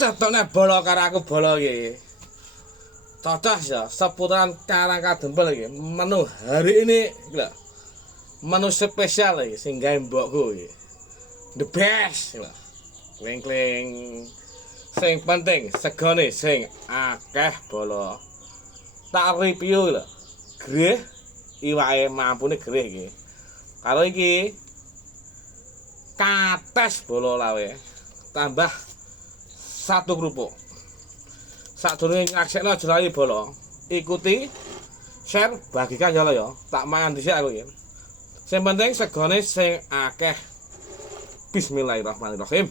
Cetokne bola karo aku bola iki. Cocok ya seputaran Karang Kadempel iki. Menu hari ini lho. Menu spesial iki sing gawe mbokku iki. The best lho. Kling-kling. Sing penting segone sing akeh bola. Tak review lho. Greh iwake mampune greh iki. Karo iki kates bola lawe. Tambah satu kerupuk. Sadurunge nyaksekno aja lali bola. Ikuti, share, bagikan ya lo ya. Tak mangan dhisik aku iki. Sing penting segone sing akeh. Bismillahirrahmanirrahim.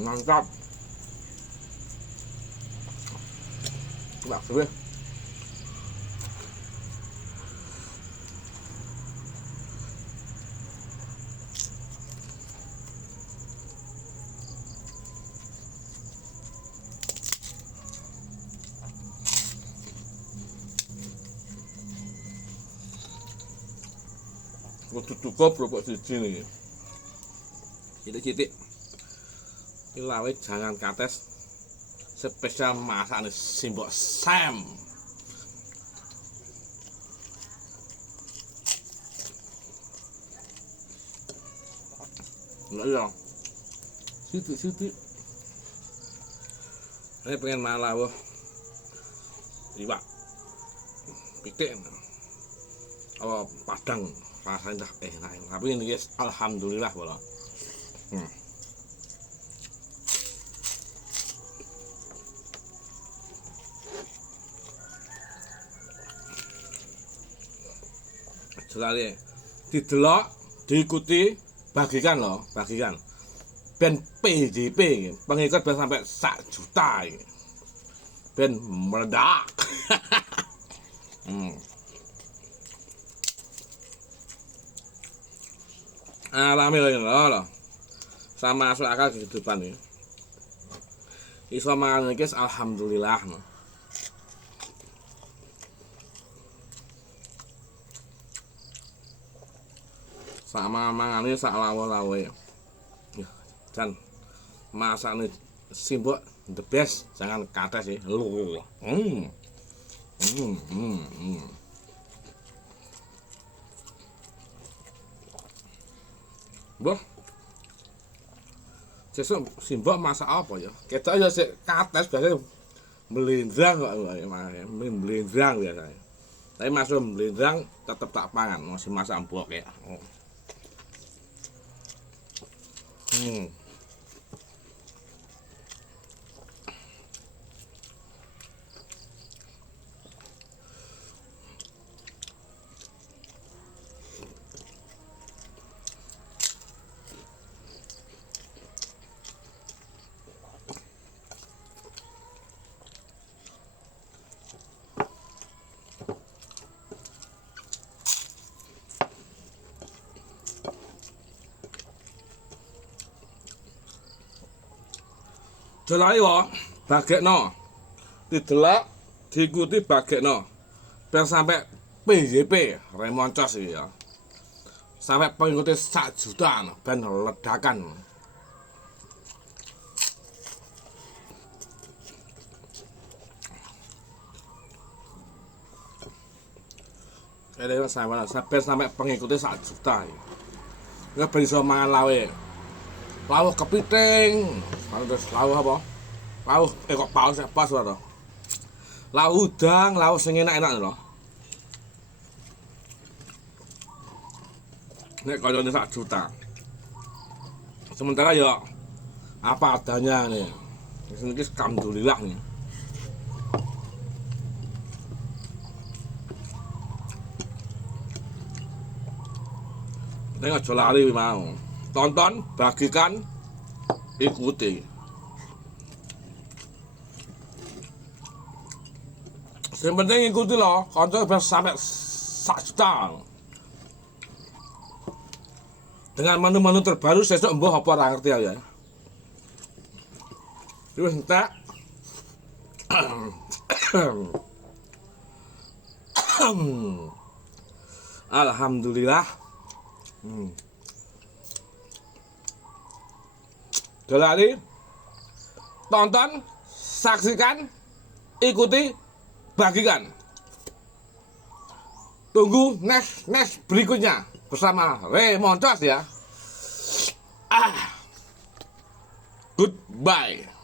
Mantap. Enak sih. Kudu cukup kerupuk siji nih. Titik-titik. Ilawe jangan kates. Spesial masakan Simbok Sam. Enggak ya. Sitik-sitik. Ini pengen malah wah. Iwak. Pitik. Oh, padang. Rasanya enak. Tapi ini guys, alhamdulillah bola. Jelali didelok, diikuti, bagikan loh, bagikan. Ben PJP, pengikut ben sampai 1 juta. Ben meledak. Alhamdulillah loh. Sama masuk akal kehidupan ini. Iso mangan iki alhamdulillah. Sama mangane sak lawa-lawe. Dan masakane Simbok the best, jangan kates sih. Lho. Boh. Sesuk Simbok masak apa ya? Ketok ya sik kates biasanya melindrang kok melindrang biasanya. Tapi masuk melindrang tetep tak pangan, masih masak mbok ya. Jelai wae bagekno. Didelok, diikuti bagekno. Ben sampai PJP remoncos iki ya. Sampai pengikutnya 1 juta ben ledakan. Ini sampai pengikutnya 1 juta. Nggak bisa mangan lawe. Lawuh kepiting. Terus lawuh apa? Lawuh kok paus pas wae. Lawuh udang, lawuh sing enak-enak lho. Nek koyone 1 juta. Sementara ya apa adanya nih. Wis niki alhamdulillah nih. Tengok aja lali mau. Tonton, bagikan, ikuti. Yang penting ikuti loh, konco bisa sampai 1 juta. Dengan menu-menu terbaru sesuk mbah apa ora ngerti ya. Wis entek. Alhamdulillah Jalani, tonton, saksikan, ikuti, bagikan. Tunggu next berikutnya bersama Remoncos ya. Goodbye.